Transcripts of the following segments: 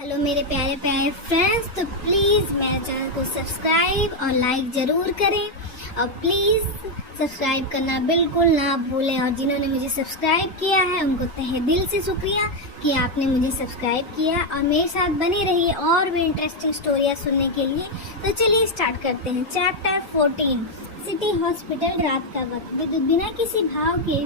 Hello मेरे प्यारे प्यारे फ्रेंड्स, तो प्लीज़ मेरे चैनल को सब्सक्राइब और लाइक ज़रूर करें और प्लीज़ सब्सक्राइब करना बिल्कुल ना भूलें। और जिन्होंने मुझे सब्सक्राइब किया है उनको तहे दिल से शुक्रिया कि आपने मुझे सब्सक्राइब किया और मेरे साथ बने रहिए और भी इंटरेस्टिंग स्टोरियाँ सुनने के लिए। तो चलिए स्टार्ट करते हैं। Chapter 14 city hospital. रात का वक्त। विद्युत बिना किसी भाव के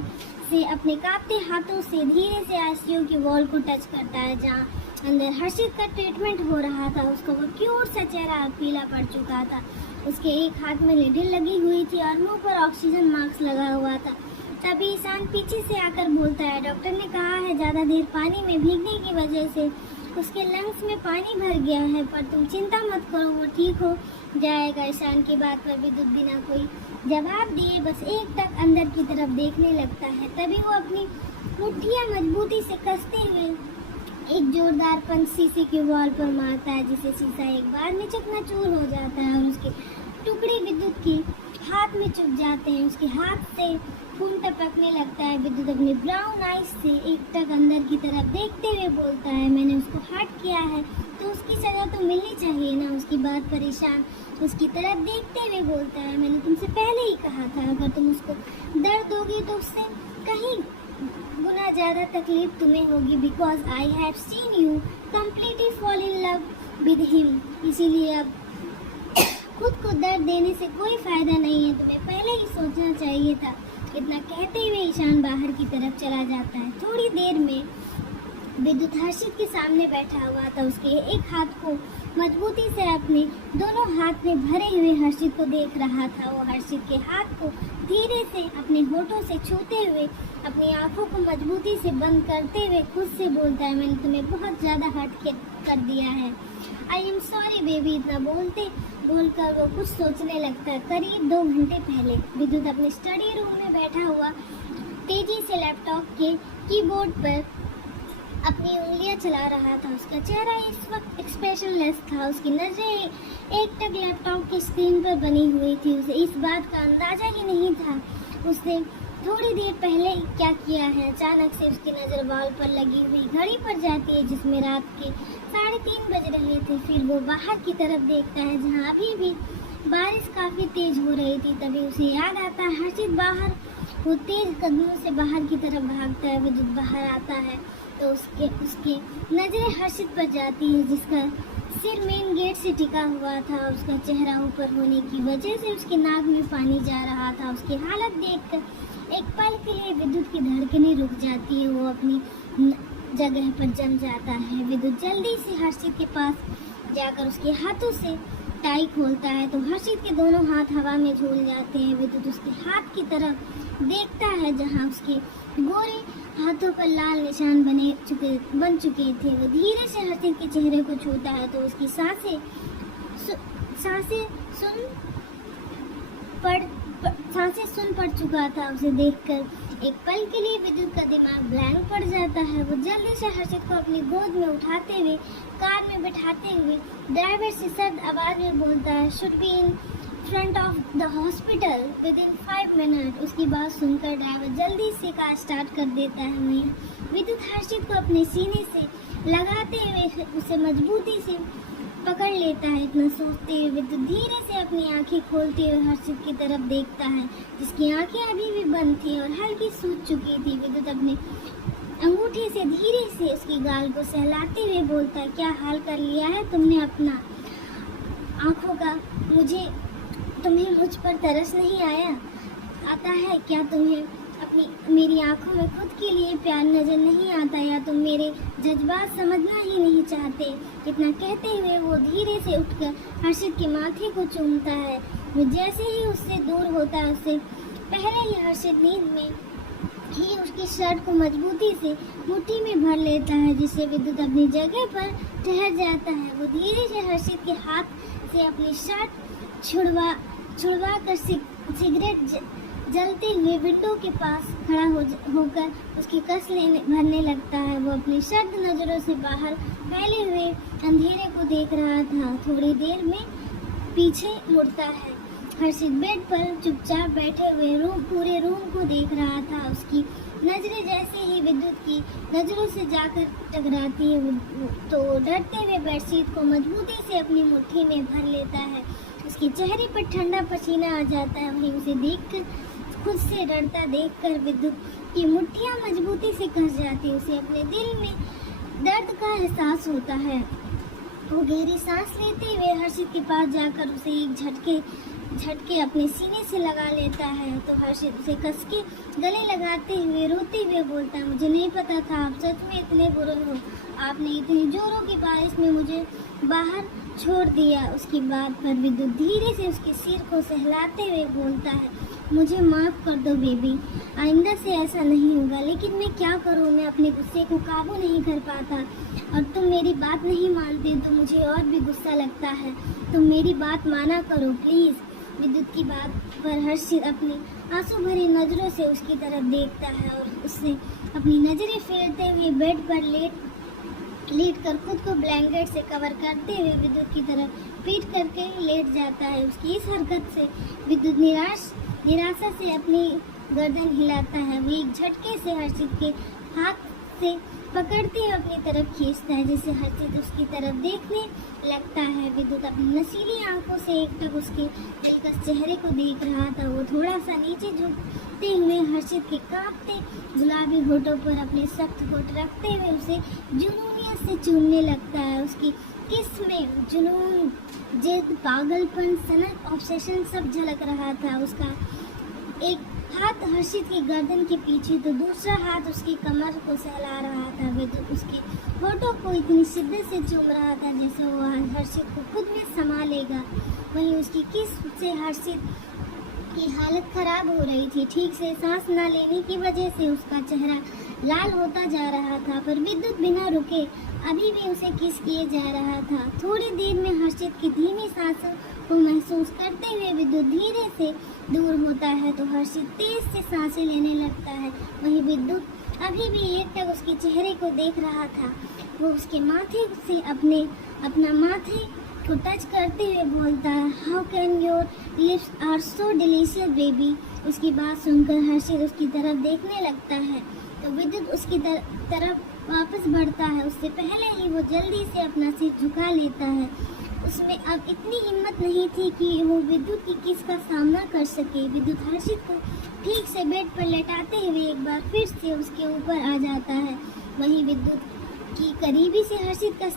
से अपने कांपते हाथों से धीरे से आईसीयू की वॉल को टच करता है जहाँ अंदर हर्षित का ट्रीटमेंट हो रहा था। उसका वो क्यूट सा चेहरा पीला पड़ चुका था। उसके एक हाथ में लीडर लगी हुई थी और मुंह पर ऑक्सीजन मास्क लगा हुआ था। तभी ईशान पीछे से आकर बोलता है, डॉक्टर ने कहा है ज़्यादा देर पानी में भीगने की वजह से उसके लंग्स में पानी भर गया है, पर तुम चिंता मत करो, वो ठीक हो जाएगा। ईशान की बात पर विद्युत बिना कोई जवाब दिए बस एक टक अंदर की तरफ देखने लगता है। तभी वो अपनी मुट्ठियाँ मजबूती से कसते हुए एक जोरदार पंच शीशे के वॉल पर मारता है, जिससे शीशा एक बार में चकनाचूर हो जाता है और उसके टुकड़े विद्युत के हाथ में चुभ जाते हैं। उसके हाथ से खून टपकने लगता है। विद्युत अपने ब्राउन आइज से एक टक अंदर की तरफ देखते हुए बोलता है, मैंने उसको हर्ट किया है तो उसकी सजा तो मिलनी चाहिए ना। उसकी बात परेशान उसकी तरफ देखते हुए बोलता है, मैंने तुमसे पहले ही कहा था अगर तुम उसको दर्द दोगी तो उससे कहीं गुना ज़्यादा तकलीफ तुम्हें होगी, because I have seen you completely fall in love with him. इसीलिए अब खुद को दर्द देने से कोई फायदा नहीं है, तुम्हें पहले ही सोचना चाहिए था। इतना कहते हुए ईशान बाहर की तरफ चला जाता है। थोड़ी देर में विद्युत हर्षित के सामने बैठा हुआ था। उसके एक हाथ को मजबूती से अपने दोनों हाथ में भरे हुए हर्षित को देख रहा था। वो हर्षित के हाथ को धीरे से अपने होठों से छूते हुए अपनी आंखों को मजबूती से बंद करते हुए खुद से बोलता है, मैंने तुम्हें बहुत ज़्यादा हर्ट कर दिया है, आई एम सॉरी बेबी। इतना बोलकर वो कुछ सोचने लगता है। करीब 2 घंटे पहले विद्युत अपने स्टडी रूम में बैठा हुआ तेजी से लैपटॉप के कीबोर्ड पर अपनी उंगलियां चला रहा था। उसका चेहरा इस वक्त एक्सप्रेशनलेस था। उसकी नजरें एक टक लैपटॉप की स्क्रीन पर बनी हुई थी। उसे इस बात का अंदाजा ही नहीं था उसने थोड़ी देर पहले क्या किया है। अचानक से उसकी नज़र वॉल पर लगी हुई घड़ी पर जाती है जिसमें रात के 3:30 बज रहे थे। फिर वो बाहर की तरफ देखता है जहाँ अभी भी बारिश काफ़ी तेज हो रही थी। तभी उसे याद आता है हर्षित बाहर। वो तेज कदमों से बाहर की तरफ भागता है। विद्युत बाहर आता है तो उसके नज़रें हर्षित पर जाती है जिसका सिर मेन गेट से टिका हुआ था और उसका चेहरा ऊपर होने की वजह से उसके नाक में पानी जा रहा था। उसकी हालत देखकर एक पल के लिए विद्युत की धड़कनें रुक जाती है। वो अपनी जगह पर जम जाता है। विद्युत जल्दी से हर्षित के पास जाकर उसके हाथों से टाई खोलता है तो हर्षित के दोनों हाथ हवा में झूल जाते हैं। विद्युत उसके हाथ की तरफ देखता है जहां उसके गोरे हाथों पर लाल निशान बन चुके थे। वो धीरे से हर्षित के चेहरे को छूता है तो उसकी सांसें सुन पड़ चुका था। उसे देखकर एक पल के लिए विद्युत का दिमाग ब्लैंक पड़ जाता है। वो जल्दी से हर्षित को अपनी गोद में उठाते हुए कार में बिठाते हुए ड्राइवर से सर्द आवाज में बोलता है, should be in front of the hospital with in 5 minute. उसकी बात सुनकर ड्राइवर जल्दी से कार स्टार्ट कर देता है। विद्युत हर्षित को अपने सीने से लगाते हुए उसे मजबूती से पकड़ लेता है। इतना सोचते हुए विद्युत धीरे से अपनी आंखें खोलते हुए हर्षित की तरफ देखता है जिसकी आंखें अभी भी बंद थी और हल्की सूज चुकी थी। विद्युत अपने अंगूठे से धीरे से उसकी गाल को सहलाते हुए बोलता है, क्या हाल कर लिया है तुमने अपना आंखों का? तुम्हें मुझ पर तरस नहीं आता है क्या? तुम्हें मेरी आंखों में खुद के लिए प्यार नजर नहीं आता या तुम मेरे जज्बात समझना ही नहीं चाहते? इतना कहते हुए वो धीरे से उठकर हर्षित के माथे को चूमता है। वो जैसे ही उससे दूर होता है उससे पहले ही हर्षित नींद में ही उसकी शर्ट को मजबूती से मुट्ठी में भर लेता है जिससे विद्युत अपनी जगह पर ठहर जाता है। वो धीरे से हर्षित के हाथ से अपनी शर्ट छुड़वा कर सिगरेट जलते हुए विंडो के पास खड़ा होकर उसकी कस भरने लगता है। वो अपनी सर्द नज़रों से बाहर फैले हुए अंधेरे को देख रहा था। थोड़ी देर में पीछे मुड़ता है। हर्षित बेड पर चुपचाप बैठे हुए पूरे रूम को देख रहा था। उसकी नजरें जैसे ही विद्युत की नजरों से जाकर टकराती है तो डरते हुए बेडशीट को मजबूती से अपनी मुट्ठी में भर लेता है। उसके चेहरे पर ठंडा पसीना आ जाता है। वहीं उसे देखकर, खुद से डरता देखकर विद्युत की मुट्ठियां मजबूती से कस जाती है। उसे अपने दिल में दर्द का एहसास होता है। वो गहरी सांस लेते हुए हर्षित के पास जाकर उसे एक झटके अपने सीने से लगा लेता है। तो हर्षित उसे कस के गले लगाते हुए रोते हुए बोलता है, मुझे नहीं पता था आप सच में इतने बुरे हो। आपने इतनी जोरों की बारिश में मुझे बाहर छोड़ दिया। उसकी बात पर विद्युत धीरे से उसके सिर को सहलाते हुए बोलता है, मुझे माफ़ कर दो बेबी, आइंदा से ऐसा नहीं होगा। लेकिन मैं क्या करूँ, मैं अपने गुस्से को काबू नहीं कर पाता और तुम मेरी बात नहीं मानते तो मुझे और भी गुस्सा लगता है। तुम मेरी बात माना करो प्लीज़। विद्युत की बात पर हर्षित अपनी आंसू भरी नज़रों से उसकी तरफ देखता है और उससे अपनी नज़रें फेरते हुए बेड पर लेट कर खुद को ब्लैंकेट से कवर करते हुए विद्युत की तरफ पीठ करके लेट जाता है। उसकी इस हरकत से विद्युत निराशा से अपनी गर्दन हिलाता है। वो एक झटके से हर्षित के हाथ से पकड़ते हुए अपनी तरफ खींचता है, जिससे हर्षित उसकी तरफ देखने लगता है। विद्युत अपनी नशीली आंखों से एकटक उसके दिलकश चेहरे को देख रहा था। वो थोड़ा सा नीचे झुकते हुए हर्षित के कांपते गुलाबी होठों पर अपने सख्त होठ रखते हुए उसे जुनूनियत से चूमने लगता है। उसकी किस में जुनून, जिद, पागलपन, सनक, ऑब्सेशन सब झलक रहा था। उसका एक हाथ हर्षित की गर्दन के पीछे तो दूसरा हाथ उसकी कमर को सहला रहा था। विद्युत उसके होठों को इतनी शिद्दत से चूम रहा था जैसे वो हर्षित को खुद में समा लेगा। वहीं उसकी किस से हर्षित की हालत खराब हो रही थी। ठीक से सांस न लेने की वजह से उसका चेहरा लाल होता जा रहा था, पर विद्युत बिना रुके अभी भी उसे किस किए जा रहा था। थोड़ी देर में हर्षित की धीमी सांसों को महसूस करते हुए विद्युत धीरे से दूर होता है तो हर्षित तेज से सांसें लेने लगता है। वहीं विद्युत अभी भी एकटक उसके चेहरे को देख रहा था। वो उसके माथे से अपना माथे को टच करते हुए बोलता है, how can your lips are so delicious baby. उसकी बात सुनकर हर्षित उसकी तरफ देखने लगता है तो विद्युत उसकी तरफ वापस बढ़ता है। उससे पहले ही वो जल्दी से अपना सिर झुका लेता है। उसमें अब इतनी हिम्मत नहीं थी कि वो विद्युत की किस का सामना कर सके। विद्युत हर्षित को ठीक से बेड पर लेटाते हुए एक बार फिर से उसके ऊपर आ जाता है। वहीं विद्युत की करीबी से हर्षित का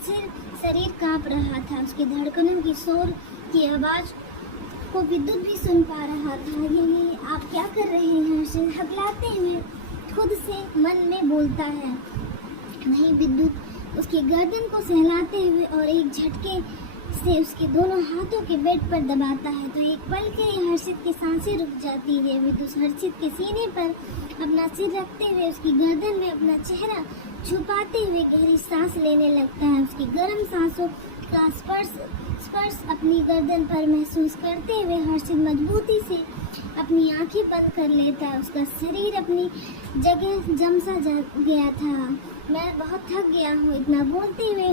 शरीर कांप रहा था। उसके धड़कनों की शोर की आवाज़ को विद्युत भी सुन पा रहा था। ये आप क्या कर रहे हैं, हर्षित हकलाते हुए खुद से मन में बोलता है। वहीं विद्युत उसकी गर्दन को सहलाते हुए और एक झटके से उसके दोनों हाथों के बेड पर दबाता है तो एक पल के लिए हर्षित की सांसें रुक जाती है। विद्युत हर्षित के सीने पर अपना सिर रखते हुए उसकी गर्दन में अपना चेहरा छुपाते हुए गहरी सांस लेने लगता है। उसकी गर्म सांसों का स्पर्श अपनी गर्दन पर महसूस करते हुए हर्षित मजबूती से अपनी आंखें बंद कर लेता है। उसका शरीर अपनी जगह जम सा गया था। मैं बहुत थक गया हूँ, इतना बोलते हुए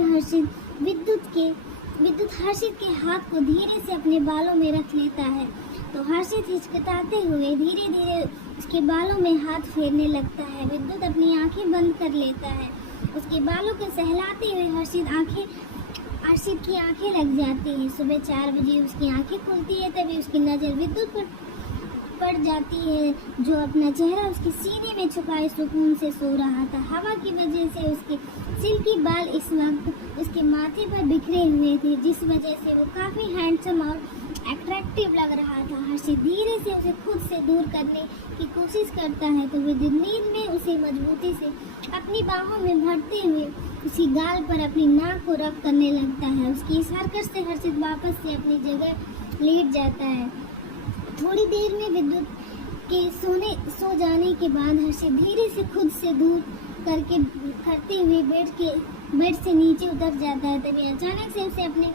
विद्युत हर्षित के हाथ को धीरे से अपने बालों में रख लेता है तो हर्षित हिचकिचाते हुए धीरे धीरे उसके बालों में हाथ फेरने लगता है। विद्युत अपनी आंखें बंद कर लेता है। उसके बालों को सहलाते हुए हर्षित की आंखें लग जाती हैं। सुबह 4 बजे उसकी आंखें खुलती है तभी उसकी नज़र विद्युत पर पड़ जाती है जो अपना चेहरा उसके सीने में छुपाए सुकून से सो रहा था। हवा की वजह से उसके सिल्की बाल इस वक्त उसके माथे पर बिखरे हुए थे, जिस वजह से वो काफ़ी हैंडसम और अट्रैक्टिव लग रहा था। हर्षित धीरे से उसे खुद से दूर करने की कोशिश करता है तो विद्युत नींद में उसे मजबूती से अपनी बाहों में भरते हुए उसकी गाल पर अपनी नाक को रब करने लगता है। उसकी इस हरकत से हर्षित वापस से अपनी जगह लेट जाता है। थोड़ी देर में विद्युत के सो जाने के बाद हर्षित धीरे से खुद से दूर करते हुए बेड से नीचे उतर जाता है। तभी अचानक से उसे अपने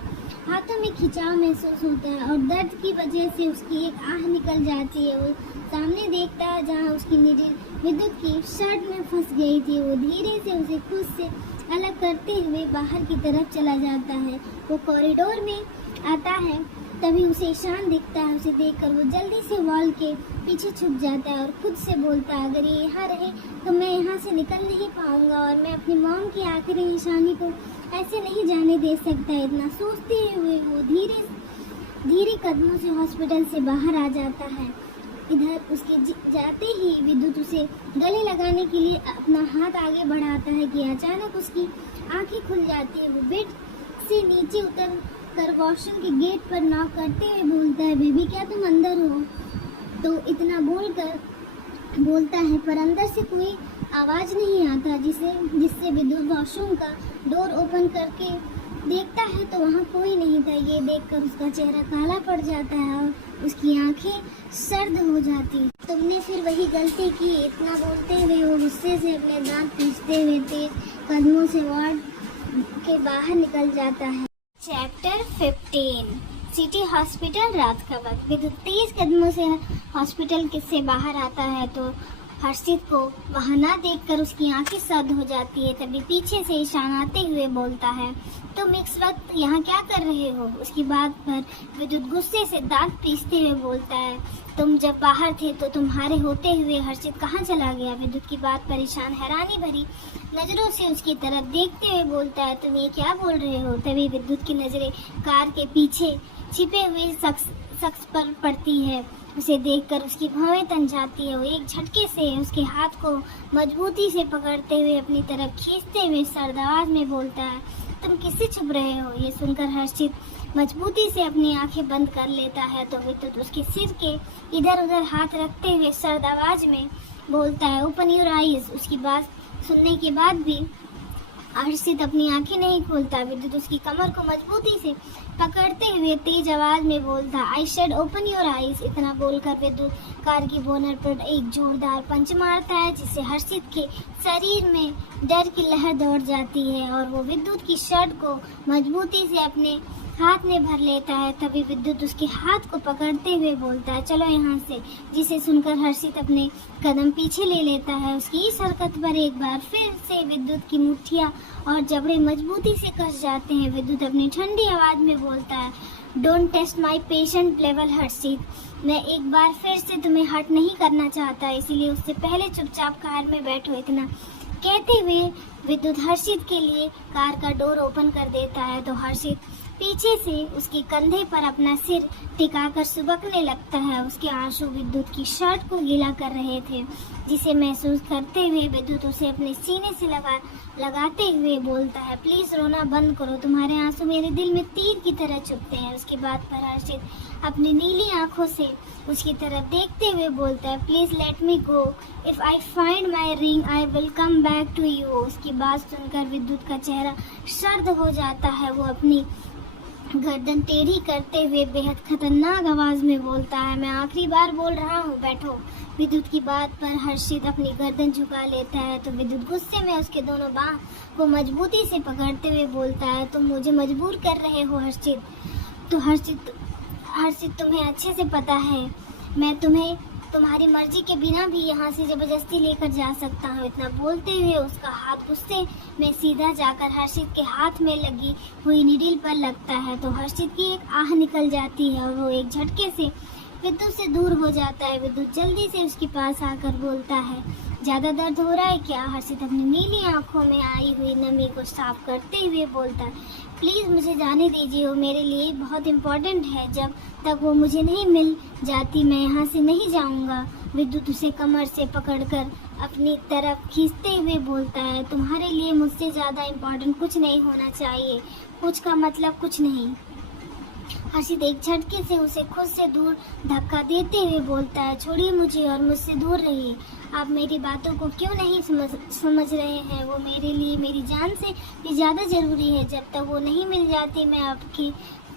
हाथों में खिंचाव महसूस होता है और दर्द की वजह से उसकी एक आह निकल जाती है। वो सामने देखता है जहाँ उसकी निडल विद्युत की शर्ट में फंस गई थी। वो धीरे से उसे खुद से अलग करते हुए बाहर की तरफ चला जाता है। वो कॉरिडोर में आता है तभी उसे ईशान दिखता है। उसे देखकर वो जल्दी से वॉल के पीछे छुप जाता है और खुद से बोलता है, अगर ये यहाँ रहे तो मैं यहाँ से निकल नहीं पाऊंगा और मैं अपनी मॉम की आखिरी निशानी को ऐसे नहीं जाने दे सकता। इतना सोचते हुए वो धीरे धीरे कदमों से हॉस्पिटल से बाहर आ जाता है। इधर उसके जाते ही विद्युत उसे गले लगाने के लिए अपना हाथ आगे बढ़ाता है कि अचानक उसकी आंखें खुल जाती है। वो बेड से नीचे उतर कर वॉशरूम के गेट पर नॉक करते हुए बोलता है, बेबी क्या तुम अंदर हो? तो इतना बोलकर बोलता है पर अंदर से कोई आवाज़ नहीं आता, जिससे विद्युत वॉशरूम का डोर ओपन करके देखता है तो वहाँ कोई नहीं था। ये देखकर उसका चेहरा काला पड़ जाता है और उसकी आंखें सर्द हो जाती। तुमने फिर वही गलती की। इतना बोलते हुए वो गुस्से से अपने दांत पीसते हुए तेज कदमों से वार्ड के बाहर निकल जाता है। Chapter 15 city hospital. रात का वक्त। विद्युत तेज कदमों से हॉस्पिटल से बाहर आता है तो हर्षित को वहां ना देखकर उसकी आंखें सर्द हो जाती है। तभी पीछे से ईशान आते हुए बोलता है, तुम इस वक्त यहाँ क्या कर रहे हो? उसकी बात पर विद्युत गुस्से से दांत पीसते हुए बोलता है, तुम जब बाहर थे तो तुम्हारे होते हुए हर्षित कहाँ चला गया? विद्युत की बात पर ईशान हैरानी भरी नजरों से उसकी तरफ देखते हुए बोलता है, तुम ये क्या बोल रहे हो? तभी विद्युत की नजरें कार के पीछे छिपे हुए शख्स पर पड़ती है। उसे देखकर उसकी भौहें तन जाती है। वो एक झटके से उसके हाथ को मजबूती से पकड़ते हुए अपनी तरफ खींचते हुए सर्द आवाज में बोलता है, तुम किससे छुप रहे हो? ये सुनकर हर्षित मजबूती से अपनी आंखें बंद कर लेता है तो विद्युत उसके सिर के इधर उधर हाथ रखते हुए सर्द आवाज में बोलता है, ओपन योर आईज। उसकी बात सुनने के बाद भी हर्षित अपनी आंखें नहीं खोलता। विद्युत उसकी कमर को मजबूती से पकड़ते हुए तेज आवाज में बोलता, आई शेड ओपन योर आईज। इतना बोलकर विद्युत कार की बोनट पर एक जोरदार पंच मारता है जिससे हर्षित के शरीर में डर की लहर दौड़ जाती है और वो विद्युत की शर्ट को मजबूती से अपने हाथ में भर लेता है। तभी विद्युत उसके हाथ को पकड़ते हुए बोलता है, चलो यहाँ से। जिसे सुनकर हर्षित अपने कदम पीछे ले लेता है। उसकी इस हरकत पर एक बार फिर से विद्युत की मुट्ठियाँ और जबड़े मजबूती से कस जाते हैं। विद्युत अपनी ठंडी आवाज में बोलता है, don't test my patient level Harshit. मैं एक बार फिर से तुम्हें हर्ट नहीं करना चाहता, इसीलिए उससे पहले चुपचाप कार में बैठो। इतना कहते हुए विद्युत हर्षित के लिए कार का डोर ओपन कर देता है तो हर्षित पीछे से उसके कंधे पर अपना सिर टिकाकर सुबकने लगता है। उसके आंसू विद्युत की शर्ट को गीला कर रहे थे, जिसे महसूस करते हुए विद्युत उसे अपने सीने से लगाते हुए बोलता है, प्लीज रोना बंद करो, तुम्हारे आंसू मेरे दिल में तीर की तरह चुभते हैं। उसके बाद पर हर्षित अपनी नीली आंखों से उसकी तरफ देखते हुए बोलता है, please let me go, if I find my ring I will come back to you. उसकी बात सुनकर विद्युत का चेहरा सर्द हो जाता है। वो अपनी गर्दन टेढ़ी करते हुए बेहद खतरनाक आवाज में बोलता है, मैं आखिरी बार बोल रहा हूँ, बैठो। विद्युत की बात पर हर्षित अपनी गर्दन झुका लेता है तो विद्युत गुस्से में उसके दोनों बाह को मजबूती से पकड़ते हुए बोलता है, तुम मुझे मजबूर कर रहे हो हर्षित। तो हर्षित तुम्हें अच्छे से पता है मैं तुम्हें तुम्हारी मर्जी के बिना भी यहाँ से जबरदस्ती लेकर जा सकता हूँ। इतना बोलते हुए उसका हाथ गुस्से में सीधा जाकर हर्षित के हाथ में लगी हुई नीडल पर लगता है तो हर्षित की एक आह निकल जाती है और वो एक झटके से विद्युत से दूर हो जाता है। विद्युत जल्दी से उसके पास आकर बोलता है, ज़्यादा दर्द हो रहा है क्या? हर्षित अपनी नीली आंखों में आई हुई नमी को साफ करते हुए बोलता है, प्लीज़ मुझे जाने दीजिए, वो मेरे लिए बहुत इम्पोर्टेंट है, जब तक वो मुझे नहीं मिल जाती मैं यहाँ से नहीं जाऊँगा। विद्युत उसे कमर से पकड़कर अपनी तरफ खींचते हुए बोलता है, तुम्हारे लिए मुझसे ज़्यादा इम्पोर्टेंट कुछ नहीं होना चाहिए, कुछ का मतलब कुछ नहीं। हर्षित एक झटके से उसे खुद से दूर धक्का देते हुए बोलता है, छोड़िए मुझे और मुझसे दूर रहिए। आप मेरी बातों को क्यों नहीं समझ रहे हैं? वो मेरे लिए मेरी जान से भी ज़्यादा ज़रूरी है। जब तक वो नहीं मिल जाती मैं आपके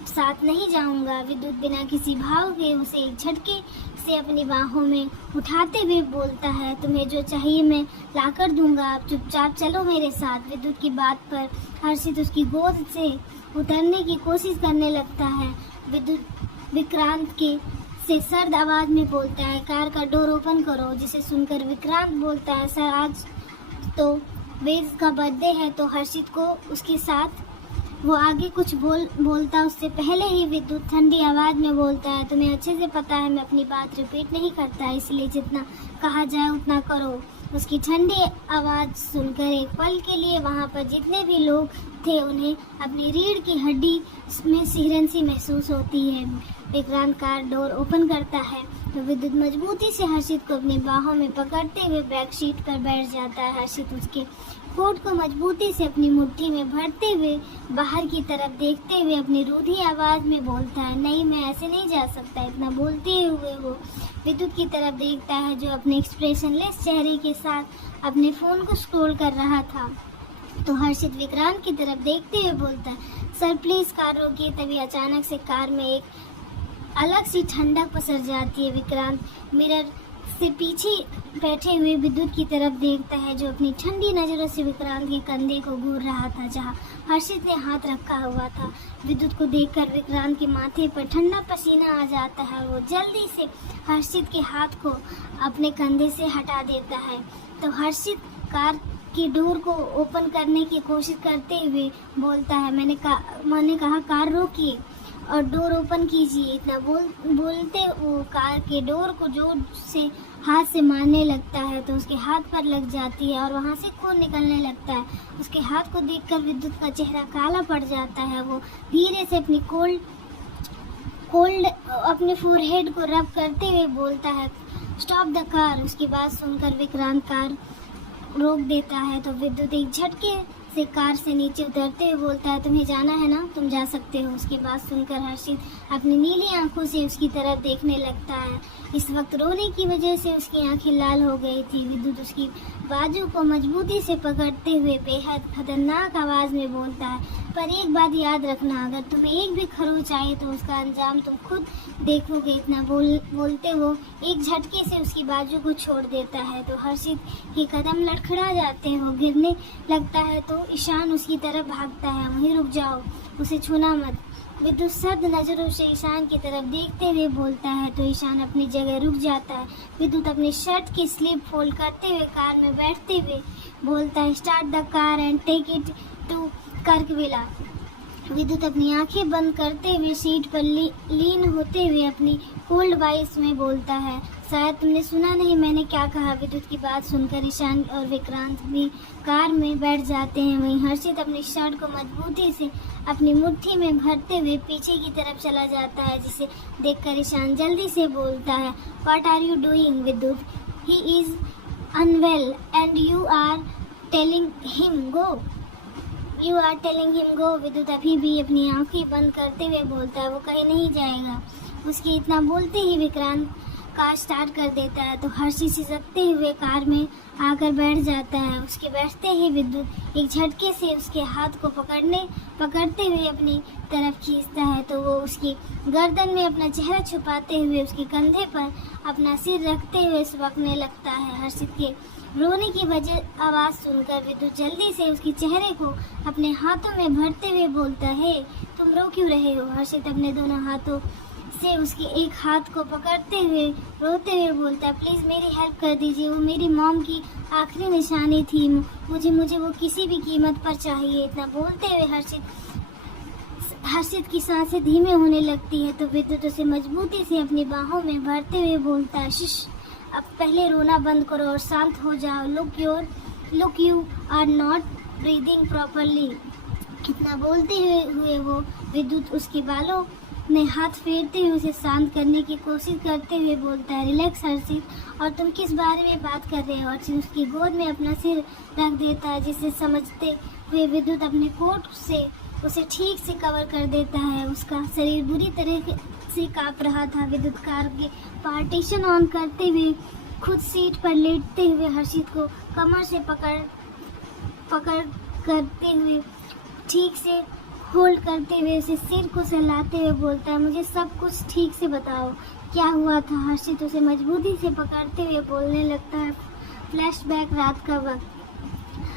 साथ नहीं जाऊंगा। विद्युत बिना किसी भाव के उसे एक झटके से अपनी बाहों में उठाते हुए बोलता है, तुम्हें जो चाहिए मैं लाकर दूंगा, आप चुपचाप चलो मेरे साथ। विद्युत की बात पर हर्षित उसकी गोद से उतरने की कोशिश करने लगता है। विद्युत विक्रांत के से सर्द आवाज में बोलता है, कार का डोर ओपन करो। जिसे सुनकर विक्रांत बोलता है, सर आज तो वेद का बर्थडे है तो हर्षित को उसके साथ वो आगे कुछ बोलता उससे पहले ही विद्युत ठंडी आवाज़ में बोलता है, तुम्हें अच्छे से पता है मैं अपनी बात रिपीट नहीं करता, इसलिए जितना कहा जाए उतना करो। उसकी ठंडी आवाज़ सुनकर एक पल के लिए वहाँ पर जितने भी लोग थे उन्हें अपनी रीढ़ की हड्डी में सिहरन सी महसूस होती है। विक्रांत कार डोर ओपन करता है तो विद्युत मजबूती से हर्षित को अपनी बाहों में पकड़ते हुए बैक सीट पर बैठ जाता है। हर्षित उसके कोट को मजबूती से अपनी मुट्ठी में भरते हुए बाहर की तरफ देखते हुए अपनी रूधी आवाज़ में बोलता है, नहीं मैं ऐसे नहीं जा सकता। इतना बोलते हुए वो विद्युत की तरफ देखता है जो अपने एक्सप्रेशनलेस चेहरे के साथ अपने फ़ोन को स्क्रॉल कर रहा था। तो हर्षित विक्रांत की तरफ देखते हुए बोलता है, सर प्लीज़ कार रोकिए। तभी अचानक से कार में एक अलग सी ठंडक पसर जाती है। विक्रांत मिरर से पीछे बैठे हुए विद्युत की तरफ देखता है जो अपनी ठंडी नज़रों से विक्रांत के कंधे को घूर रहा था जहां हर्षित ने हाथ रखा हुआ था। विद्युत को देखकर विक्रांत के माथे पर ठंडा पसीना आ जाता है। वो जल्दी से हर्षित के हाथ को अपने कंधे से हटा देता है। तो हर्षित कार की डोर को ओपन करने की कोशिश करते हुए बोलता है, मैंने कहा कार रोकिए और डोर ओपन कीजिए। इतना बोलते वो कार के डोर को जोर से हाथ से मारने लगता है तो उसके हाथ पर लग जाती है और वहाँ से खून निकलने लगता है। उसके हाथ को देखकर विद्युत का चेहरा काला पड़ जाता है। वो धीरे से अपनी कोल्ड अपने फोरहेड को रब करते हुए बोलता है, स्टॉप द कार। उसकी बात सुनकर विक्रांत कार रोक देता है तो विद्युत एक झटके से कार से नीचे उतरते हुए बोलता है, तुम्हें जाना है ना, तुम जा सकते हो। उसकी बात सुनकर हर्षित अपनी नीली आंखों से उसकी तरफ देखने लगता है। इस वक्त रोने की वजह से उसकी आंखें लाल हो गई थी। विद्युत उसकी बाजू को मजबूती से पकड़ते हुए बेहद खतरनाक आवाज़ में बोलता है, पर एक बात याद रखना, अगर तुम्हें एक भी खरोच आए तो उसका अंजाम तुम खुद देखोगे। इतना बोलते वो एक झटके से उसकी बाजू को छोड़ देता है तो हर्षित के कदम लड़खड़ा जाते हैं। वो गिरने लगता है तो ईशान उसकी तरफ भागता है, वहीं रुक जाओ, उसे छूना मत। विद्युत सर्द नज़रों से ईशान की तरफ देखते हुए बोलता है तो ईशान अपनी जगह रुक जाता है। विद्युत अपनी शर्ट की स्लीव फोल्ड करते हुए कार में बैठते हुए बोलता है, start the car and take it to Kirkvilla. Vidyut अपनी आंखें बंद करते हुए सीट पर लीन होते हुए अपनी कोल्ड वॉइस में बोलता है, शायद तुमने सुना नहीं मैंने क्या कहा। विद्युत की बात सुनकर ईशान और विक्रांत भी कार में बैठ जाते हैं। वहीं हर्षित अपनी शर्ट को मजबूती से अपनी मुट्ठी में भरते हुए पीछे की तरफ चला जाता है, जिसे देखकर ईशान जल्दी से बोलता है, what are you doing Vidyut, he is unwell and you are telling him go. Vidyut अभी भी अपनी आंखें बंद करते हुए बोलता है, वो कहीं नहीं जाएगा। उसके इतना बोलते ही विक्रांत कार स्टार्ट कर देता है तो हर्षित सिसकते हुए कार में आकर बैठ जाता है। उसके बैठते ही विद्युत एक झटके से उसके हाथ को पकड़ते हुए अपनी तरफ खींचता है तो वो उसकी गर्दन में अपना चेहरा छुपाते हुए उसके कंधे पर अपना सिर रखते हुए सुबकने लगता है। हर्षित के रोने की वजह आवाज़ सुनकर विद्युत जल्दी से उसके चेहरे को अपने हाथों में भरते हुए बोलता है, तुम रो क्यों रहे हो। हर्षित अपने दोनों हाथों से उसके एक हाथ को पकड़ते हुए रोते हुए बोलता है, प्लीज़ मेरी हेल्प कर दीजिए, वो मेरी मॉम की आखिरी निशानी थी, मुझे वो किसी भी कीमत पर चाहिए। इतना बोलते हुए हर्षित की सांसें धीमे होने लगती है तो विद्युत उसे मजबूती से अपनी बाहों में भरते हुए बोलता है, शिश, अब पहले रोना बंद करो और शांत हो जाओ। Look you are not breathing properly. इतना बोलते हुए वो विद्युत उसके बालों में हाथ फेरते हुए उसे शांत करने की कोशिश करते हुए बोलता है, रिलैक्स हर्षित, और तुम किस बारे में बात कर रहे हो। हर्षित उसकी गोद में अपना सिर रख देता है, जिसे समझते हुए विद्युत अपने कोट से उसे ठीक से कवर कर देता है। उसका शरीर बुरी तरह से कांप रहा था। विद्युत कार के पार्टीशन ऑन करते हुए खुद सीट पर लेटते हुए हर्षित को कमर से पकड़ करते हुए ठीक से होल्ड करते हुए उसे सिर को सहलाते हुए बोलता है, मुझे सब कुछ ठीक से बताओ, क्या हुआ था। हर्षित उसे मजबूती से पकड़ते हुए बोलने लगता है, फ्लैशबैक रात का वक्त।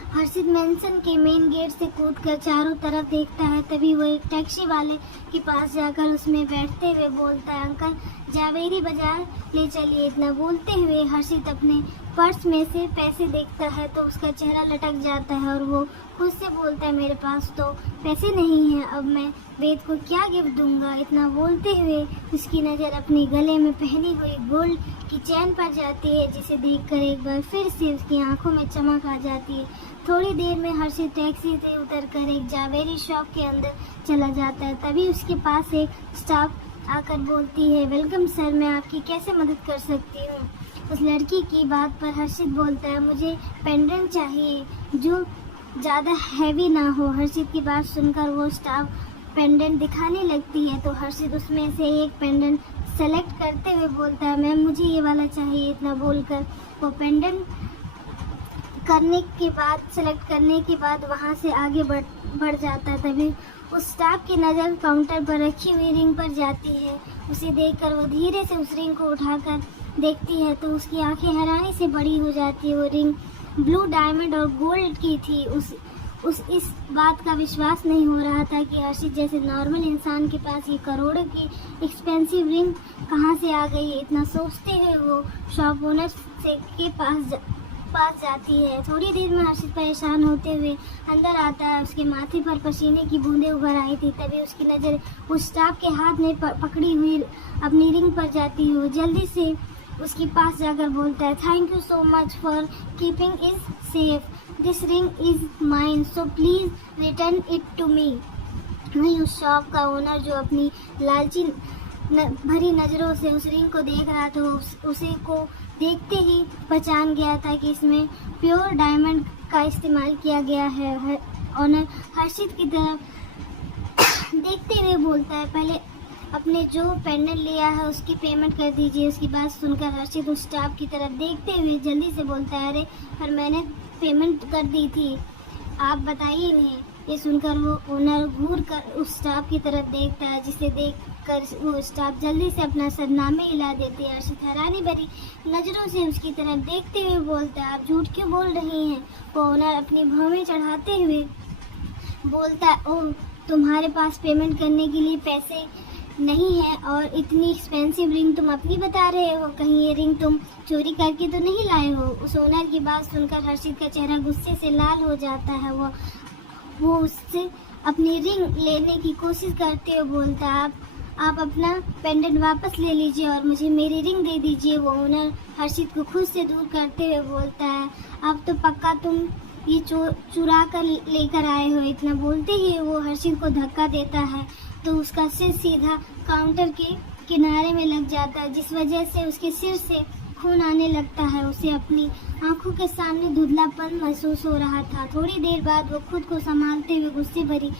हर्षित मेंशन के मेन गेट से कूदकर चारों तरफ देखता है। तभी वो एक टैक्सी वाले के पास जाकर उसमें बैठते हुए बोलता है, अंकल जावेरी बाजार ले चलिए। इतना बोलते हुए हर्षित अपने पर्स में से पैसे देखता है तो उसका चेहरा लटक जाता है और वो खुद से बोलता है मेरे पास तो पैसे नहीं हैं, अब मैं वेद को क्या गिफ्ट दूंगा। इतना बोलते हुए उसकी नज़र अपने गले में पहनी हुई गोल्ड की चैन पर जाती है, जिसे देखकर एक बार फिर से उसकी आंखों में चमक आ जाती है। थोड़ी देर में हर्षित टैक्सी से उतरकर एक ज्वेलरी शॉप के अंदर चला जाता है। तभी उसके पास एक स्टाफ आकर बोलती है, वेलकम सर, मैं आपकी कैसे मदद कर सकती हूँ। उस लड़की की बात पर हर्षित बोलता है, मुझे पेंडेंट चाहिए जो ज़्यादा हैवी ना हो। हर्षित की बात सुनकर वो स्टाफ पेंडेंट दिखाने लगती है तो हर्षित उसमें से एक पेंडेंट सेलेक्ट करते हुए बोलता है, मैम मुझे ये वाला चाहिए। इतना बोलकर वो पेंडेंट सेलेक्ट करने के बाद वहाँ से आगे बढ़ जाता है। तभी उस स्टाफ की नज़र काउंटर पर रखी हुई रिंग पर जाती है। उसे देखकर वो धीरे से उस रिंग को उठाकर देखती है तो उसकी आंखें हैरानी से बड़ी हो जाती है। वो रिंग ब्लू डायमंड और गोल्ड की थी। इस बात का विश्वास नहीं हो रहा था कि हर्षित जैसे नॉर्मल इंसान के पास ये करोड़ों की एक्सपेंसिव रिंग कहाँ से आ गई है। इतना सोचते हुए वो शॉप ओनर के पास जाती है। थोड़ी देर में हर्षित परेशान होते हुए अंदर आता है। उसके माथे पर पसीने की बूंदें उभर आई थी। तभी उसकी नज़र उस स्टाफ के हाथ में पकड़ी हुई अपनी रिंग पर जाती है। वो जल्दी से उसके पास जाकर बोलता है, thank you so much for keeping is safe, this ring is mine so please return it to me. वहीं उस शॉप का ओनर जो अपनी लालची भरी नज़रों से उस रिंग को देख रहा था, उसे को देखते ही पहचान गया था कि इसमें प्योर डायमंड का इस्तेमाल किया गया है। ओनर हर्षित की तरफ देखते हुए बोलता है, पहले अपने जो पेंडेंट लिया है उसकी पेमेंट कर दीजिए। उसकी बात सुनकर हर्षित उस स्टाफ की तरफ देखते हुए जल्दी से बोलता है, अरे पर मैंने पेमेंट कर दी थी, आप बताइए नहीं। ये सुनकर वो ओनर घूर कर उस स्टाफ की तरफ देखता है, जिसे देखकर वो स्टाफ जल्दी से अपना सरनामे हिला देती है। हर्षित हैरानी भरी नज़रों से उसकी तरफ देखते हुए बोलता है, आप झूठ क्यों बोल रही हैं। वो ओनर अपनी भौं में चढ़ाते हुए बोलता है, ओह तुम्हारे पास पेमेंट करने के लिए पैसे नहीं है और इतनी एक्सपेंसिव रिंग तुम अपनी बता रहे हो, कहीं ये रिंग तुम चोरी करके तो नहीं लाए हो। उस ओनर की बात सुनकर हर्षित का चेहरा गुस्से से लाल हो जाता है। वो उससे अपनी रिंग लेने की कोशिश करते हुए बोलता है, आप अपना पेंडेंट वापस ले लीजिए और मुझे मेरी रिंग दे दीजिए। वो ओनर हर्षित को खुद से दूर करते हुए बोलता है, अब तो पक्का तुम ये चुरा कर लेकर आए हो। इतना बोलते ही वो हर्षित को धक्का देता है तो उसका सिर सीधा काउंटर के किनारे में लग जाता है, जिस वजह से उसके सिर से खून आने लगता है। उसे अपनी आंखों के सामने धुंधलापन महसूस हो रहा था। थोड़ी देर बाद वो खुद को संभालते हुए गुस्से भरी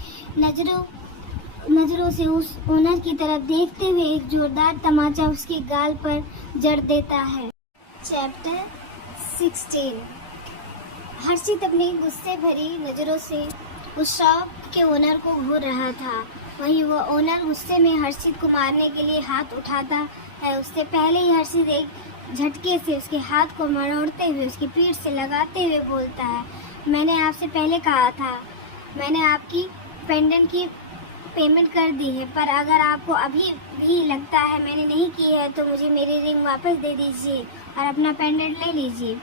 नजरों से उस ओनर की तरफ देखते हुए एक जोरदार तमाचा उसके गाल पर जड़ देता है। चैप्टर 16। हर्षित अपनी गुस्से भरी नजरों से उस शॉप के ओनर को घूर रहा था। वहीं वो ओनर गुस्से में हर्षित को मारने के लिए हाथ उठाता है। उससे पहले ही हर्षित एक झटके से उसके हाथ को मरोड़ते हुए उसकी पीठ से लगाते हुए बोलता है, मैंने आपसे पहले कहा था, मैंने आपकी पेंडेंट की पेमेंट कर दी है, पर अगर आपको अभी भी लगता है मैंने नहीं की है तो मुझे मेरी रिंग वापस दे दीजिए और अपना पेंडेंट ले लीजिए।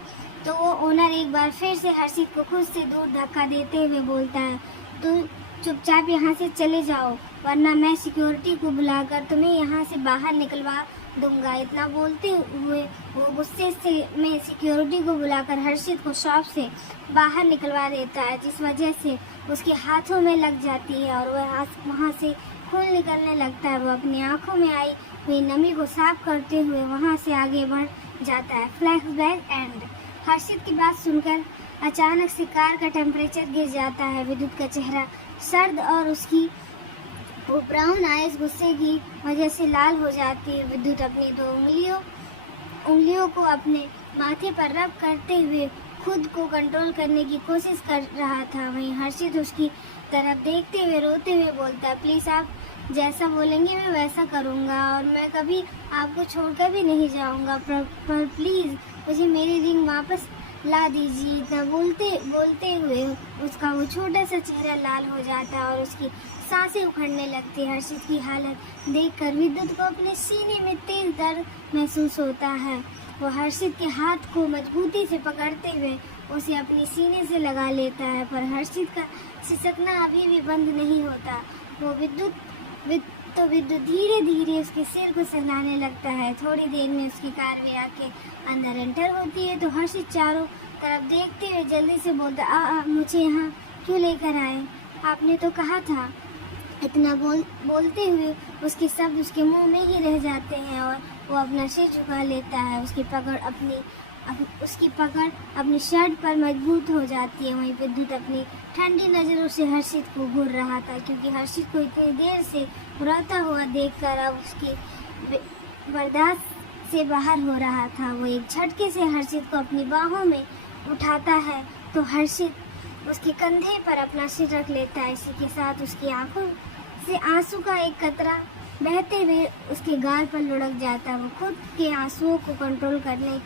तो वो ओनर एक बार फिर से हर्षित को खुद से दूर धक्का देते हुए बोलता है, तो चुपचाप यहाँ से चले जाओ वरना मैं सिक्योरिटी को बुलाकर तुम्हें यहाँ से बाहर निकलवा दूंगा। इतना बोलते हुए वो गुस्से से में सिक्योरिटी को बुलाकर हर्षित को शॉप से बाहर निकलवा देता है, जिस वजह से उसके हाथों में लग जाती है और वहाँ से खून निकलने लगता है। वो अपनी आंखों में आई हुई नमी को साफ करते हुए वहाँ से आगे बढ़ जाता है। Flashback and. हर्षित की बात सुनकर अचानक से कार का टेम्परेचर गिर जाता है। विद्युत का चेहरा सर्द और उसकी वो ब्राउन आइज गुस्से की वजह से लाल हो जाती है। विद्युत अपनी दो उंगलियों को अपने माथे पर रब करते हुए खुद को कंट्रोल करने की कोशिश कर रहा था। वहीं हर्षित उसकी तरफ देखते हुए रोते हुए बोलता है, प्लीज़ आप जैसा बोलेंगे मैं वैसा करूँगा और मैं कभी आपको छोड़कर भी नहीं जाऊँगा, पर प्लीज़ मुझे मेरी रिंग वापस ला दीजिए। इतना बोलते हुए उसका वो छोटा सा चेहरा लाल हो जाता है और उसकी सांसें उखड़ने लगती है। हर्षित की हालत देखकर विद्युत को अपने सीने में तेज दर्द महसूस होता है। वो हर्षित के हाथ को मजबूती से पकड़ते हुए उसे अपनी सीने से लगा लेता है, पर हर्षित का सिसकना अभी भी बंद नहीं होता। वो विद्युत धीरे धीरे उसके सिर को सहलाने लगता है। थोड़ी देर में उसकी कार में आके अंदर एंटर होती है तो हर्षित चारों तरफ देखते हुए जल्दी से बोलता, मुझे यहाँ क्यों लेकर आए? आपने तो कहा था। इतना बोलते हुए उसके शब्द उसके मुंह में ही रह जाते हैं और वो अपना सिर झुका लेता है। उसकी पकड़ अपनी शर्ट पर मजबूत हो जाती है। वहीं विद्युत अपनी ठंडी नज़रों से हर्षित को घूर रहा था, क्योंकि हर्षित को इतनी देर से रोता हुआ देखकर अब उसकी बर्दाश्त से बाहर हो रहा था। वो एक झटके से हर्षित को अपनी बाहों में उठाता है तो हर्षित उसके कंधे पर अपना सिर रख लेता है। इसी के साथ उसकी आंखों से आंसू का एक कतरा बहते हुए उसके गाल पर लुढ़क जाता है। वो खुद के आंसुओं को कंट्रोल करने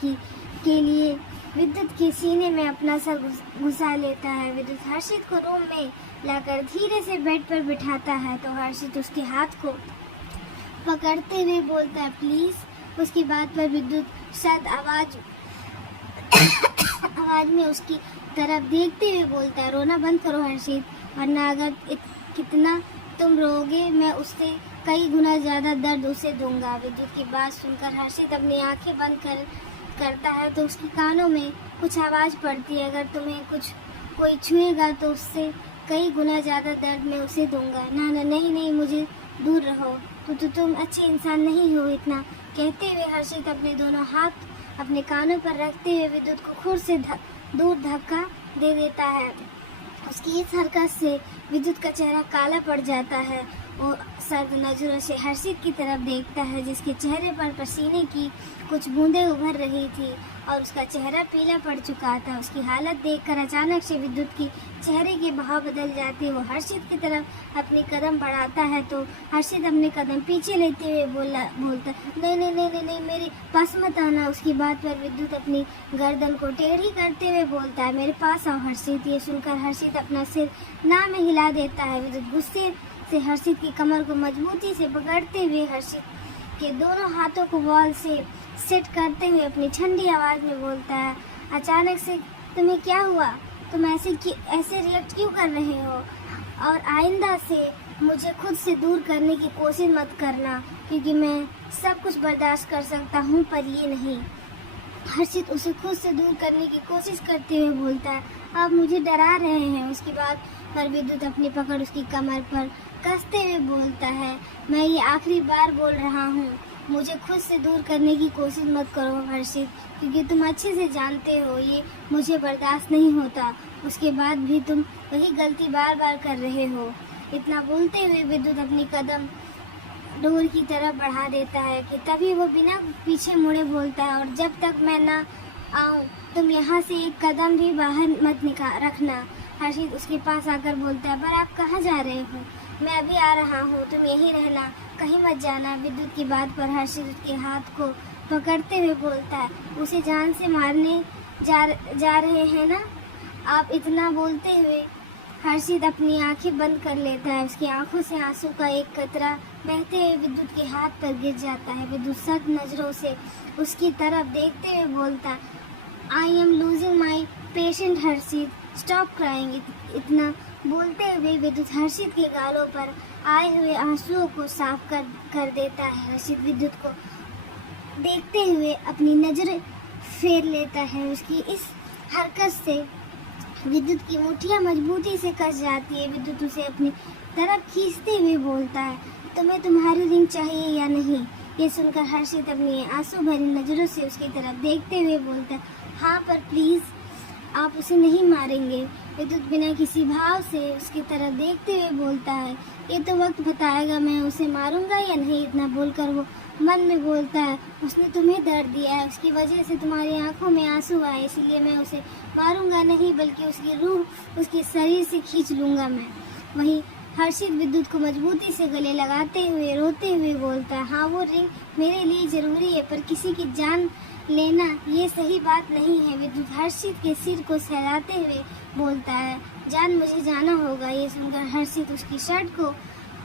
के लिए विद्युत के सीने में अपना सर घुसा लेता है। विद्युत हर्षित को रूम में लाकर धीरे से बेड पर बिठाता है तो हर्षित उसके हाथ को पकड़ते हुए बोलता है, प्लीज। उसकी बात पर विद्युत शायद आवाज में उसकी तरफ देखते हुए बोलता है, रोना बंद करो हर्षित, वरना अगर कितना तुम रोगे मैं उससे कई गुना ज़्यादा दर्द उसे दूंगा। विद्युत की बात सुनकर हर्षित अपनी आंखें बंद करता है तो उसके कानों में कुछ आवाज़ पड़ती है, अगर तुम्हें कोई छुएगा तो उससे कई गुना ज़्यादा दर्द मैं उसे दूंगा। ना नहीं, मुझे दूर रहो, तो तुम अच्छे इंसान नहीं हो। इतना कहते हुए हर्षित अपने दोनों हाथ अपने कानों पर रखते हुए विद्युत को खुद से दूर धक्का दे देता है। उसकी इस हरकत से विद्युत का चेहरा काला पड़ जाता है। वो सर्द नजरों से हर्षित की तरफ देखता है, जिसके चेहरे पर पसीने की कुछ बूंदें उभर रही थी और उसका चेहरा पीला पड़ चुका था। उसकी हालत देखकर अचानक से विद्युत की चेहरे के भाव बदल जाते। वो हर्षित की तरफ अपने कदम बढ़ाता है तो हर्षित अपने कदम पीछे लेते हुए बोलता, नहीं, मेरे पास मत आना। उसकी बात पर विद्युत अपनी गर्दन को टेढ़ी करते हुए बोलता है, मेरे पास आओ हर्षित। ये सुनकर हर्षित अपना सिर ना में हिला देता है। विद्युत गुस्से से हर्षित की कमर को मजबूती से पकड़ते हुए हर्षित के दोनों हाथों को वॉल से सेट करते हुए अपनी ठंडी आवाज़ में बोलता है, अचानक से तुम्हें क्या हुआ? तुम ऐसे रिएक्ट क्यों कर रहे हो? और आइंदा से मुझे खुद से दूर करने की कोशिश मत करना, क्योंकि मैं सब कुछ बर्दाश्त कर सकता हूँ पर ये नहीं। हर्षित उसे खुद से दूर करने की कोशिश करते हुए बोलता है, आप मुझे डरा रहे हैं। उसकी बात पर विद्युत अपनी पकड़ उसकी कमर पर कसते हुए बोलता है, मैं ये आखिरी बार बोल रहा हूँ, मुझे खुद से दूर करने की कोशिश मत करो हर्षित, क्योंकि तुम अच्छे से जानते हो ये मुझे बर्दाश्त नहीं होता। उसके बाद भी तुम वही गलती बार बार कर रहे हो। इतना बोलते हुए विद्युत अपनी कदम डोर की तरफ बढ़ा देता है कि तभी वो बिना पीछे मुड़े बोलता है, और जब तक मैं ना आऊँ तुम यहाँ से एक कदम भी बाहर मत रखना। हर्षित उसके पास आकर बोलता है, पर आप कहाँ जा रहे हो? मैं अभी आ रहा हूँ, तुम यहीं रहना, कहीं मत जाना। विद्युत की बात पर हर्षित उसके हाथ को पकड़ते हुए बोलता है, उसे जान से मारने जा रहे हैं ना आप? इतना बोलते हुए हर्षित अपनी आंखें बंद कर लेता है। उसकी आंखों से आंसू का एक कतरा बहते हुए विद्युत के हाथ पर गिर जाता है। विद्युत सख्त नजरों से उसकी तरफ देखते हुए बोलता है, I am losing my patient Harshit, stop crying. इतना बोलते हुए विद्युत हर्षित के गालों पर आए हुए आंसुओं को साफ कर देता है। हर्षित विद्युत को देखते हुए अपनी नजरें फेर लेता है। उसकी इस हरकत से विद्युत की मुठ्ठियां मजबूती से कस जाती है। विद्युत उसे अपनी तरफ खींचते हुए बोलता है, तुम्हें तुम्हारी रिंग चाहिए या नहीं? ये सुनकर हर्षित अपनी आंसू भरी नजरों से उसकी तरफ देखते हुए बोलता है, हाँ पर प्लीज आप उसे नहीं मारेंगे। विद्युत बिना किसी भाव से उसकी तरफ देखते हुए बोलता है, ये तो वक्त बताएगा मैं उसे मारूंगा या नहीं। इतना बोलकर वो मन में बोलता है, उसने तुम्हें दर्द दिया है, उसकी वजह से तुम्हारी आंखों में आंसू आए, इसलिए मैं उसे मारूंगा नहीं बल्कि उसकी रूह उसके शरीर से खींच लूंगा मैं। वहीं हर्षित विद्युत को मजबूती से गले लगाते हुए रोते हुए बोलता है, हाँ वो रिंग मेरे लिए जरूरी है, पर किसी की जान लेना ये सही बात नहीं है। विद्युत हर्षित के सिर को सहलाते हुए बोलता है, जान मुझे जाना होगा। ये सुनकर हर्षित उसकी शर्ट को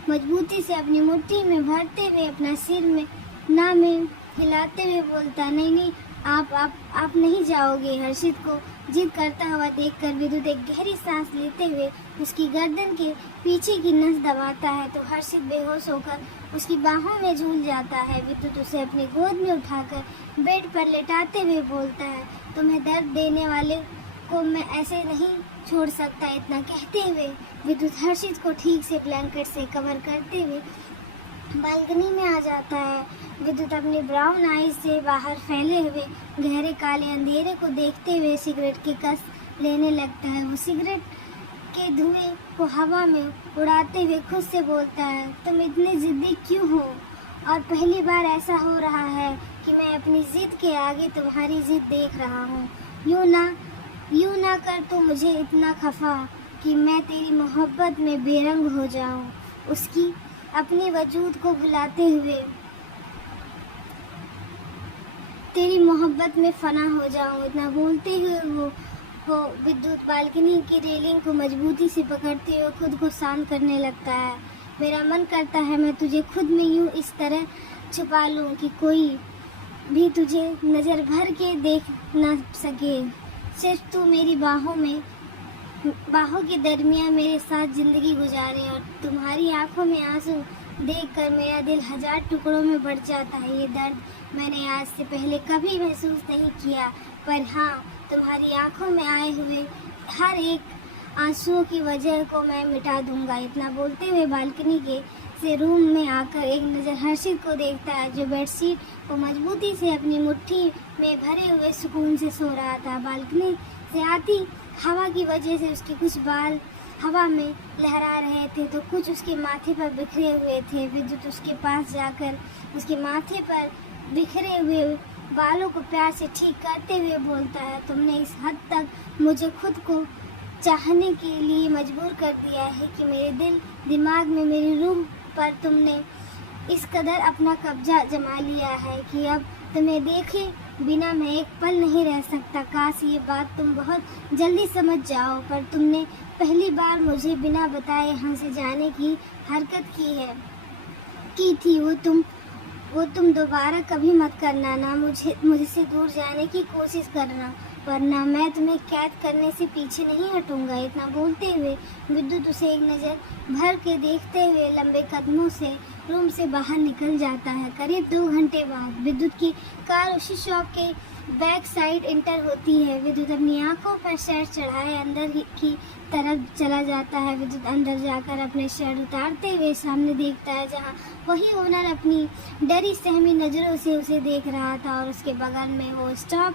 मजबूती से अपनी मुट्ठी में भरते हुए अपना सिर में हिलाते हुए बोलता, नहीं आप नहीं जाओगे। हर्षित को जिद करता हुआ देखकर विद्युत एक गहरी सांस लेते हुए उसकी गर्दन के पीछे की नस दबाता है तो हर्षित बेहोश होकर उसकी बाहों में झूल जाता है। विद्युत उसे अपनी गोद में उठाकर बेड पर लेटाते हुए बोलता है, तुम्हें दर्द देने वाले को मैं ऐसे नहीं छोड़ सकता। इतना कहते हुए विद्युत हर्षित को ठीक से ब्लैंकेट से कवर करते हुए बालकनी में आ जाता है। विद्युत अपनी ब्राउन आईज से बाहर फैले हुए गहरे काले अंधेरे को देखते हुए सिगरेट की कस लेने लगता है। वो सिगरेट के धुएं को हवा में उड़ाते हुए खुद से बोलता है, तुम इतने जिद्दी क्यों हो? और पहली बार ऐसा हो रहा है कि मैं अपनी जिद के आगे तुम्हारी जिद देख रहा हूँ। यूं ना कर तो मुझे इतना खफा कि मैं तेरी मोहब्बत में बेरंग हो जाऊं, उसकी अपने वजूद को भुलाते हुए तेरी मोहब्बत में फना हो जाऊं। इतना बोलते हुए वो विद्युत बालकनी की रेलिंग को मजबूती से पकड़ते हुए खुद को शांत करने लगता है। मेरा मन करता है मैं तुझे खुद में यूं इस तरह छुपा लूं कि कोई भी तुझे नजर भर के देख न सके। सिर्फ तू मेरी बाहों के दरमियान मेरे साथ जिंदगी गुजारे और तुम्हारी आंखों में आंसू देखकर मेरा दिल 1000 टुकड़ों में बढ़ जाता है। ये दर्द मैंने आज से पहले कभी महसूस नहीं किया, पर हाँ, तुम्हारी आंखों में आए हुए हर एक आंसुओं की वजह को मैं मिटा दूंगा। इतना बोलते हुए बालकनी से रूम में आकर एक नज़र हर्षित को देखता है जो बेडशीट को मजबूती से अपनी मुट्ठी में भरे हुए सुकून से सो रहा था। बालकनी से आती हवा की वजह से उसके कुछ बाल हवा में लहरा रहे थे तो कुछ उसके माथे पर बिखरे हुए थे। विद्युत उसके पास जाकर उसके माथे पर बिखरे हुए बालों को प्यार से ठीक करते हुए बोलता है, तुमने इस हद तक मुझे खुद को चाहने के लिए मजबूर कर दिया है कि मेरे दिल दिमाग में मेरी रूह पर तुमने इस कदर अपना कब्जा जमा लिया है कि अब तुम्हें देखे बिना मैं एक पल नहीं रह सकता। काश ये बात तुम बहुत जल्दी समझ जाओ, पर तुमने पहली बार मुझे बिना बताए यहाँ से जाने की हरकत की थी वो तुम दोबारा कभी मत करना, ना मुझसे दूर जाने की कोशिश करना, वरना मैं तुम्हें कैद करने से पीछे नहीं हटूंगा। इतना बोलते हुए विद्युत उसे एक नज़र भर के देखते हुए लंबे कदमों से रूम से बाहर निकल जाता है। करीब 2 घंटे बाद विद्युत की कार उसी शॉप के बैक साइड इंटर होती है। विद्युत अपनी आंखों पर शर्ट चढ़ाए अंदर की तरफ चला जाता है। विद्युत अंदर जाकर अपने शर्ट उतारते हुए सामने देखता है जहां वही ओनर अपनी डरी सहमी नज़रों से उसे देख रहा था और उसके बगल में वो स्टाफ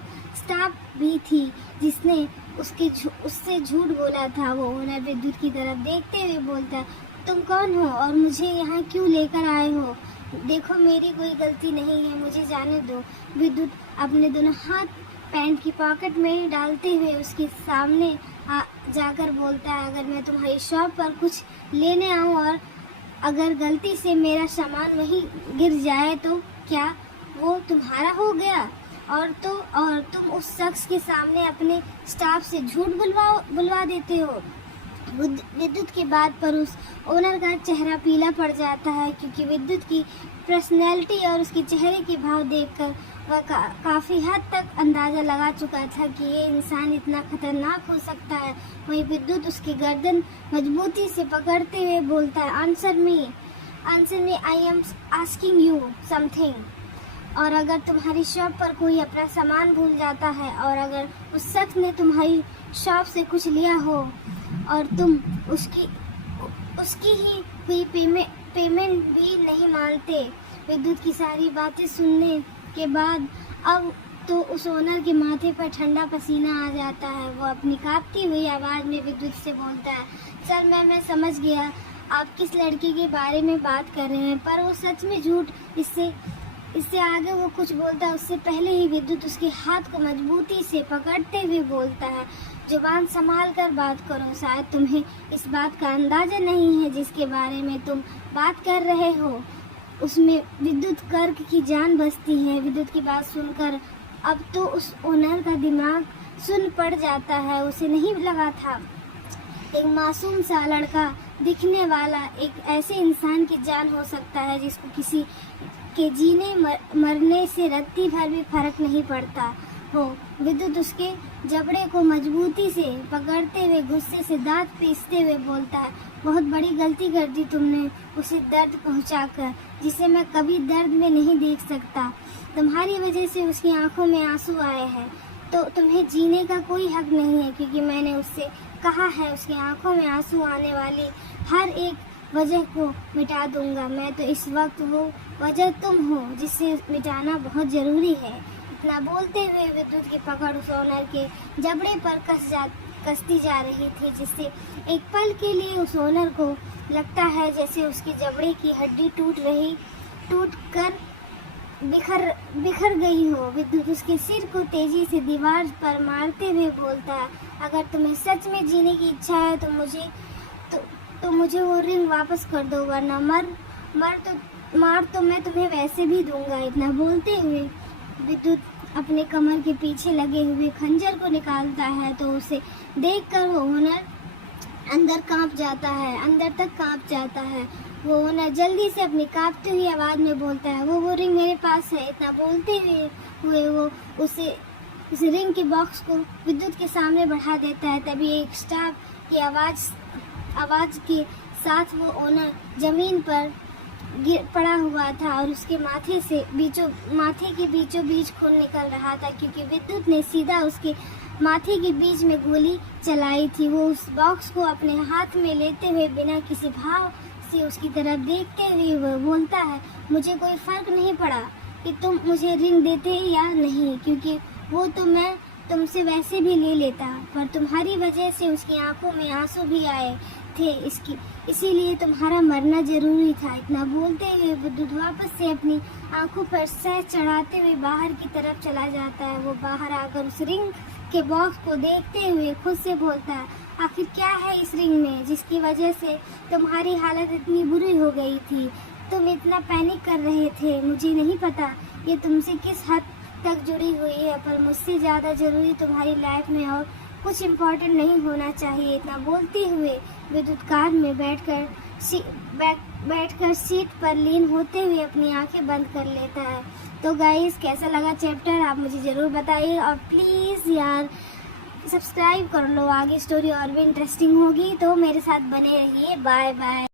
भी थी जिसने उससे झूठ बोला था। वो ओनर विद्युत की तरफ देखते हुए बोलता, तुम कौन हो और मुझे यहाँ क्यों लेकर आए हो? देखो मेरी कोई गलती नहीं है, मुझे जाने दो। विद्युत अपने दोनों हाथ पैंट की पॉकेट में डालते हुए उसके सामने जाकर बोलता है, अगर मैं तुम्हारी शॉप पर कुछ लेने आऊँ और अगर गलती से मेरा सामान वहीं गिर जाए तो क्या वो तुम्हारा हो गया? और तुम उस शख्स के सामने अपने स्टाफ से झूठ बुलवा देते हो। विद्युत की बात पर उस ओनर का चेहरा पीला पड़ जाता है क्योंकि विद्युत की पर्सनैलिटी और उसके चेहरे के भाव देखकर वह काफ़ी हद तक अंदाज़ा लगा चुका था कि ये इंसान इतना खतरनाक हो सकता है। वहीं विद्युत उसकी गर्दन मजबूती से पकड़ते हुए बोलता है, answer me, I am asking you something. और अगर तुम्हारी शॉप पर कोई अपना सामान भूल जाता है और अगर उस शख्स ने तुम्हारी शॉप से कुछ लिया हो और तुम उसकी ही हुई पेमेंट भी नहीं मानते। विद्युत की सारी बातें सुनने के बाद अब तो उस ओनर के माथे पर ठंडा पसीना आ जाता है। वो अपनी कांपती हुई आवाज़ में विद्युत से बोलता है, सर मैं समझ गया आप किस लड़की के बारे में बात कर रहे हैं, पर वो सच में झूठ। इससे आगे वो कुछ बोलता है उससे पहले ही विद्युत उसके हाथ को मजबूती से पकड़ते हुए बोलता है, जुबान संभाल कर बात करो, शायद तुम्हें इस बात का अंदाज़ा नहीं है जिसके बारे में तुम बात कर रहे हो। उसमें विद्युत कर्क की जान बसती है। विद्युत की बात सुनकर अब तो उस ओनर का दिमाग सुन्न पड़ जाता है। उसे नहीं लगा था एक मासूम सा लड़का दिखने वाला एक ऐसे इंसान की जान हो सकता है जिसको किसी के जीने मरने से रत्ती भर भी फर्क नहीं पड़ता हो। विद्युत उसके जबड़े को मजबूती से पकड़ते हुए गुस्से से दांत पीसते हुए बोलता है, बहुत बड़ी गलती कर दी तुमने उसे दर्द पहुंचाकर, जिसे मैं कभी दर्द में नहीं देख सकता। तुम्हारी वजह से उसकी आंखों में आंसू आए हैं, तो तुम्हें जीने का कोई हक नहीं है, क्योंकि मैंने उससे कहा है उसकी आंखों में आंसू आने वाली हर एक वजह को मिटा दूंगा। मैं तो इस वक्त वो वजह तुम हो जिसे मिटाना बहुत ज़रूरी है। इतना बोलते हुए विद्युत की पकड़ उस ओनर के जबड़े पर कसती जा रही थी, जिससे एक पल के लिए उस ओनर को लगता है जैसे उसकी जबड़े की हड्डी टूट कर बिखर गई हो। विद्युत उसके सिर को तेजी से दीवार पर मारते हुए बोलता है, अगर तुम्हें सच में जीने की इच्छा है तो मुझे वो रिंग वापस कर दो, वरना मार तो मैं तुम्हें वैसे भी दूंगा। इतना बोलते हुए विद्युत अपने कमर के पीछे लगे हुए खंजर को निकालता है, तो उसे देखकर वो ओनर अंदर तक कांप जाता है। वो ओनर जल्दी से अपनी कांपती हुई आवाज़ में बोलता है, वो रिंग मेरे पास है। इतना बोलते हुए वो उस रिंग के बॉक्स को विद्युत के सामने बढ़ा देता है। तभी एक स्टाफ की आवाज़ के साथ वो ओनर जमीन पर पड़ा हुआ था और उसके माथे के बीचों बीच खून निकल रहा था, क्योंकि विद्युत ने सीधा उसके माथे के बीच में गोली चलाई थी। वो उस बॉक्स को अपने हाथ में लेते हुए बिना किसी भाव से उसकी तरफ देखते हुए वो बोलता है, मुझे कोई फर्क नहीं पड़ा कि तुम मुझे रिंग देते या नहीं, क्योंकि वो तो मैं तुमसे वैसे भी ले लेता, पर तुम्हारी वजह से उसकी आंखों में आंसू भी आए थे, इसीलिए तुम्हारा मरना जरूरी था। इतना बोलते हुए विद्युत वापस से अपनी आंखों पर सह चढ़ाते हुए बाहर की तरफ चला जाता है। वो बाहर आकर उस रिंग के बॉक्स को देखते हुए खुद से बोलता है, आखिर क्या है इस रिंग में जिसकी वजह से तुम्हारी हालत इतनी बुरी हो गई थी? तुम इतना पैनिक कर रहे थे, मुझे नहीं पता ये तुमसे किस हद तक जुड़ी हुई है, पर मुझसे ज़्यादा ज़रूरी तुम्हारी लाइफ में और कुछ इम्पोर्टेंट नहीं होना चाहिए। इतना बोलते हुए विद्युत कार में बैठकर सीट पर लीन होते हुए अपनी आंखें बंद कर लेता है। तो गाइस, कैसा लगा चैप्टर आप मुझे ज़रूर बताइए, और प्लीज़ यार सब्सक्राइब कर लो, आगे स्टोरी और भी इंटरेस्टिंग होगी, तो मेरे साथ बने रहिए। Bye bye.